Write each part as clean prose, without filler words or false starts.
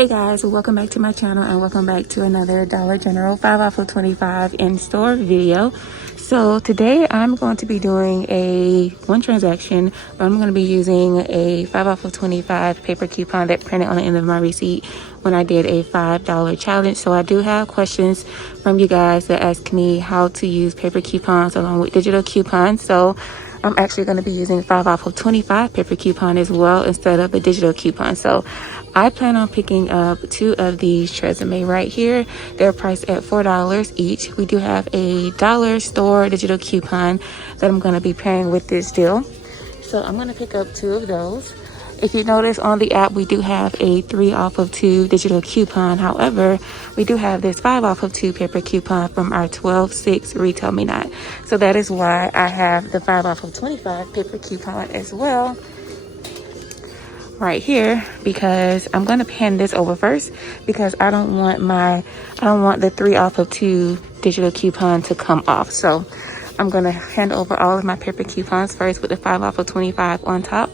Hey guys, welcome back to my channel and welcome back to another Dollar General 5 off of 25 in-store video. So today I'm going to be doing one transaction, but I'm going to be using a 5 off of 25 paper coupon that printed on the end of my receipt when I did a $5 challenge. So I do have questions from you guys that ask me how to use paper coupons along with digital coupons. So I'm actually going to be using 5 off of 25 paper coupon as well instead of the digital coupon. So I plan on picking up 2 of these Tresemme right here. They're priced at $4 each. We do have a dollar store digital coupon that I'm going to be pairing with this deal. So I'm going to pick up 2 of those. If you notice on the app, we do have a 3 off of 2 digital coupon. However, we do have this 5 off of 2 paper coupon from our 12/6 Retail Me Not. So that is why I have the 5 off of 25 paper coupon as well right here, because I'm going to hand this over first because I don't want the 3 off of 2 digital coupon to come off. So I'm going to hand over all of my paper coupons first with the 5 off of 25 on top.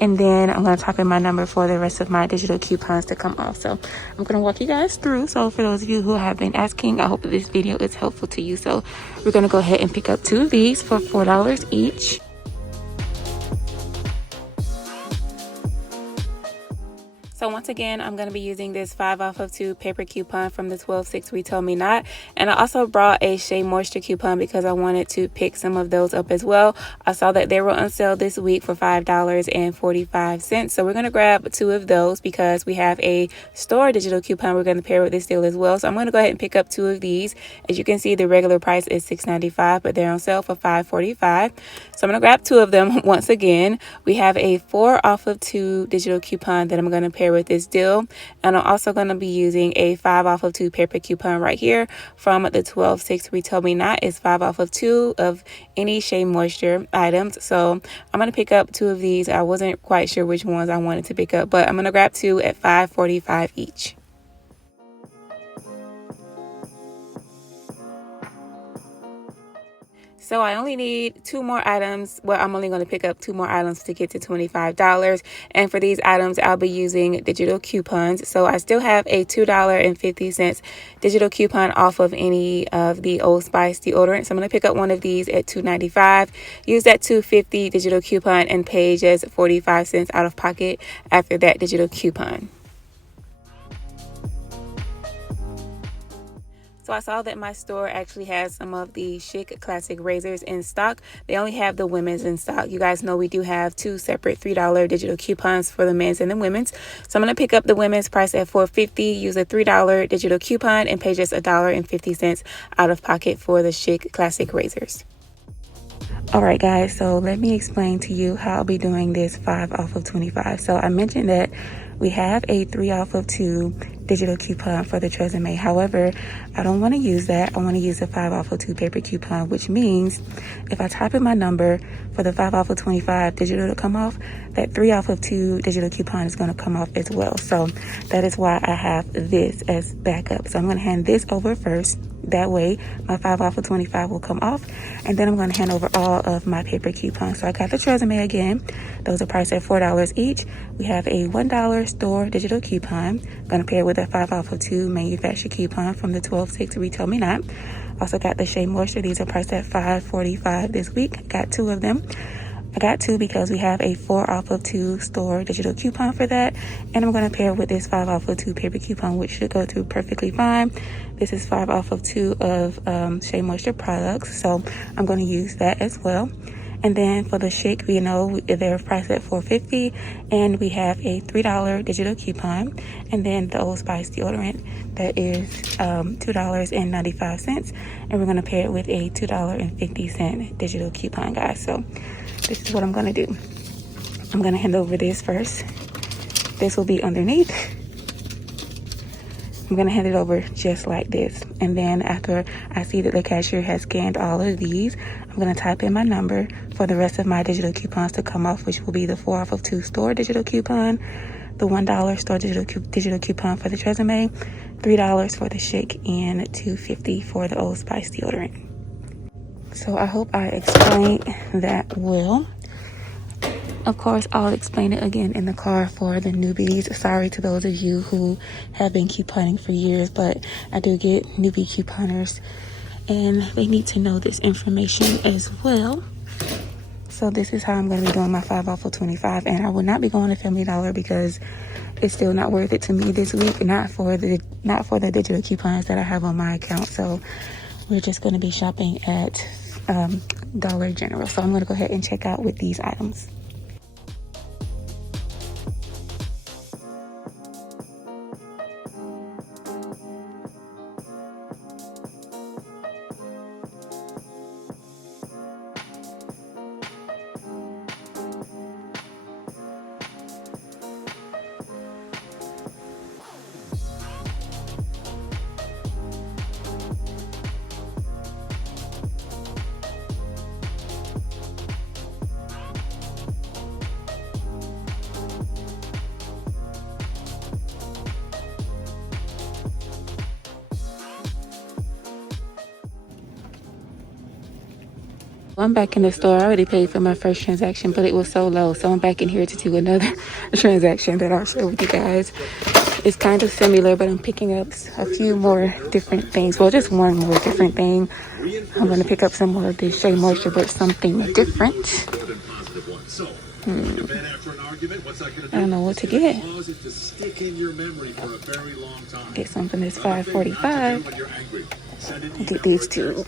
And then I'm going to type in my number for the rest of my digital coupons to come off. So I'm going to walk you guys through. So for those of you who have been asking, I hope that this video is helpful to you. So we're going to go ahead and pick up 2 of these for $4 each. So once again, I'm going to be using this 5 off of 2 paper coupon from the 12/6 Retail Me Not. And I also brought a Shea Moisture coupon because I wanted to pick some of those up as well. I saw that they were on sale this week for $5.45. So we're going to grab 2 of those because we have a store digital coupon we're going to pair with this deal as well. So I'm going to go ahead and pick up 2 of these. As you can see, the regular price is $6.95, but they're on sale for $5.45. So I'm going to grab 2 of them once again. We have a 4 off of 2 digital coupon that I'm going to pair with this deal, and I'm also going to be using a 5 off of 2 paper coupon right here from the 12/6 Retail Me Not. Is 5 off of 2 of any Shea Moisture items. So I'm going to pick up 2 of these. I wasn't quite sure which ones I wanted to pick up, but I'm going to grab 2 at $5.45 each. So I only need 2 more items. Well, I'm only going to pick up 2 more items to get to $25. And for these items, I'll be using digital coupons. So I still have a $2.50 digital coupon off of any of the Old Spice deodorant. So I'm going to pick up one of these at $2.95. Use that $2.50 digital coupon and pay just 45 cents out of pocket after that digital coupon. So I saw that my store actually has some of the Chic Classic razors in stock. They only have the women's in stock. You guys know we do have 2 separate $3 digital coupons for the men's and the women's. So I'm going to pick up the women's price at $4.50, use a $3 digital coupon, and pay just $1.50 out of pocket for the Chic Classic razors. Alright guys, so let me explain to you how I'll be doing this 5 off of 25. So I mentioned that we have a 3 off of 2 digital coupon for the Tresemme. However, I don't want to use that. I want to use a 5 off of 2 paper coupon, which means if I type in my number for the 5 off of 25 digital to come off, that 3 off of 2 digital coupon is going to come off as well. So that is why I have this as backup. So I'm going to hand this over first. That way my 5 off of 25 will come off, and then I'm going to hand over all of my paper coupons. So I got the Tresemme again. Those are priced at $4 each. We have a $1 store digital coupon. I'm going to pair with a 5 off of 2 manufacturer coupon from the 12/6 Retail Me Not. Also got the Shea Moisture. These are priced at $5.45 this week. Got 2 of them. I got 2 because we have a 4 off of 2 store digital coupon for that. And I'm going to pair with this 5 off of 2 paper coupon, which should go through perfectly fine. This is 5 off of 2 of Shea Moisture products. So I'm going to use that as well. And then for the Chic, we know they're priced at $4.50, and we have a $3 digital coupon. And then the Old Spice deodorant, that is $2.95, and we're going to pair it with a $2.50 digital coupon, guys. So this is what I'm going to do. I'm going to hand over this first. This will be underneath. I'm going to hand it over just like this. And then after I see that the cashier has scanned all of these, I'm going to type in my number for the rest of my digital coupons to come off, which will be the 4 off of 2 store digital coupon, the $1 store digital coupon for the Tresemme, $3 for the Chic, and $2.50 for the Old Spice deodorant. So I hope I explained that well. Of course, I'll explain it again in the car for the newbies. Sorry to those of you who have been couponing for years, but I do get newbie couponers and they need to know this information as well. So this is how I'm going to be doing my 5 off of 25, and I will not be going to Family Dollar because it's still not worth it to me this week, not for the digital coupons that I have on my account. So we're just going to be shopping at Dollar General. So I'm going to go ahead and check out with these items. I'm back in the store. I already paid for my first transaction, but it was so low. So I'm back in here to do another transaction that I'll share with you guys. It's kind of similar, but I'm picking up a few more different things. Well, just one more different thing. I'm going to pick up some more of this Shea Moisture, but something different. I don't know what to get. Get something that's $5.45. I'll get these two.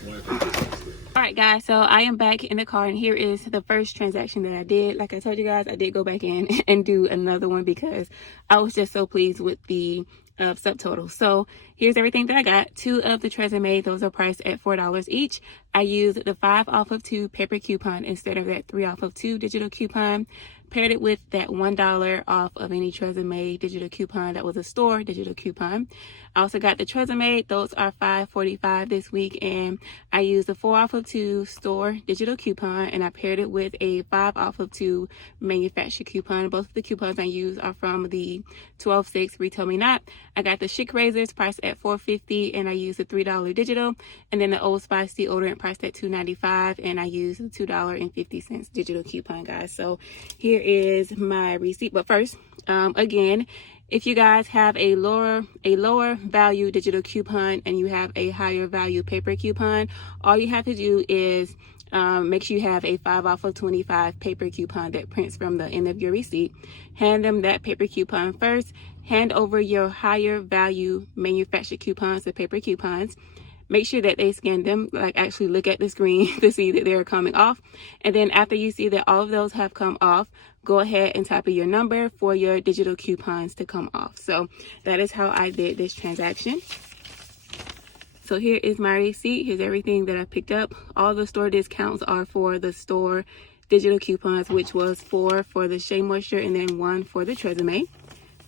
All right, guys, so I am back in the car, and here is the first transaction that I did. Like I told you guys, I did go back in and do another one because I was just so pleased with the subtotal. So here's everything that I got. 2 of the Tresemme, those are priced at $4 each. I used the 5 off of 2 paper coupon instead of that 3 off of 2 digital coupon. Paired it with that $1 off of any Tresemme digital coupon that was a store digital coupon. I also got the Tresemme, those are $5.45 this week, and I used the 4 off of 2 store digital coupon, and I paired it with a 5 off of 2 manufacturer coupon. Both of the coupons I used are from the 12/6 Retail Me Not. I got the Chic razors priced at $4.50, and I used the $3 digital, and then the Old Spice deodorant priced at $2.95, and I used the $2.50 digital coupon, guys. So here is my receipt. But first, again, if you guys have a lower value digital coupon and you have a higher value paper coupon, all you have to do is make sure you have a 5 off of 25 paper coupon that prints from the end of your receipt. Hand them that paper coupon first. Hand over your higher value manufactured coupons, the paper coupons. Make sure that they scan them, like actually look at the screen to see that they're coming off. And then after you see that all of those have come off, go ahead and type in your number for your digital coupons to come off. So that is how I did this transaction. So here is my receipt. Here's everything that I picked up. All the store discounts are for the store digital coupons, which was 4 for the Shea Moisture and then 1 for the Tresemme.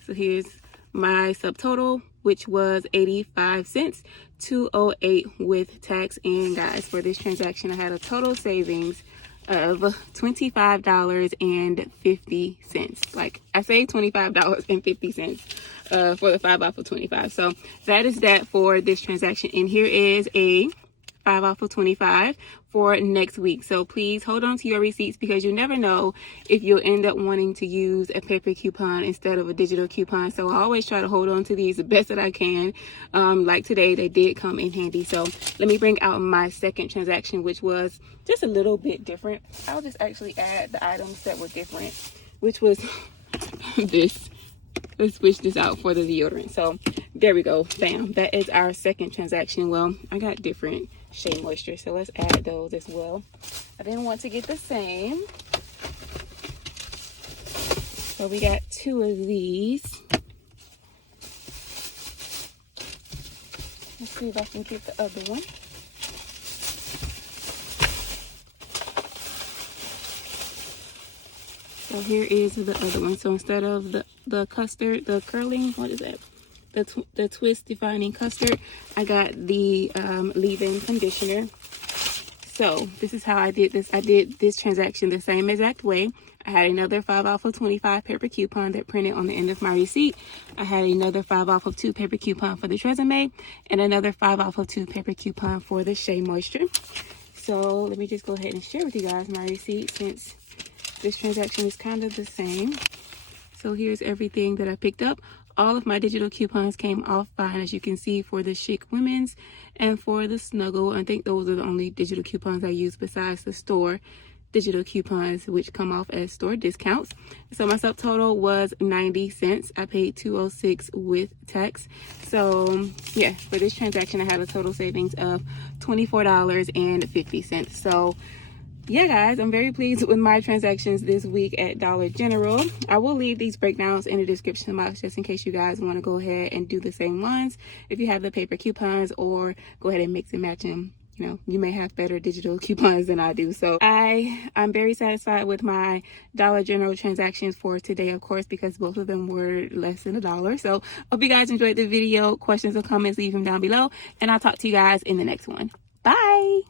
So here's my subtotal, which was 85 cents, $2.08 with tax. And guys, for this transaction, I had a total savings of $25.50. Like I say, $25.50 for the 5 off of 25. So that is that for this transaction. And here is a 5 off of 25 for next week. So please hold on to your receipts because you never know if you'll end up wanting to use a paper coupon instead of a digital coupon. So I always try to hold on to these the best that I can. Like today, they did come in handy. So let me bring out my second transaction, which was just a little bit different. I'll just actually add the items that were different, which was this. Let's switch this out for the deodorant. So there we go. Bam. That is our second transaction. Well, I got different Shea Moisture, so let's add those as well. I didn't want to get the same, so we got 2 of these. Let's see if I can get the other one. So here is the other one. So instead of the custard, the curling, what is that? The twist defining custard, I got the leave-in conditioner. So this is how I did this. I did this transaction the same exact way. I had another 5 off of 25 paper coupon that printed on the end of my receipt. I had another 5 off of 2 paper coupon for the Tresemme and another 5 off of 2 paper coupon for the Shea Moisture. So let me just go ahead and share with you guys my receipt since this transaction is kind of the same. So here's everything that I picked up. All of my digital coupons came off fine, as you can see, for the Chic Women's and for the Snuggle. I think those are the only digital coupons I use besides the store digital coupons, which come off as store discounts. So my subtotal was 90 cents. I paid $206 with tax. So yeah, for this transaction, I had a total savings of $24.50. So yeah, guys, I'm very pleased with my transactions this week at Dollar General. I will leave these breakdowns in the description box just in case you guys want to go ahead and do the same ones. If you have the paper coupons, or go ahead and mix and match them. You know, you may have better digital coupons than I do. So I'm very satisfied with my Dollar General transactions for today, of course, because both of them were less than $1. So hope you guys enjoyed the video. Questions or comments, leave them down below. And I'll talk to you guys in the next one. Bye.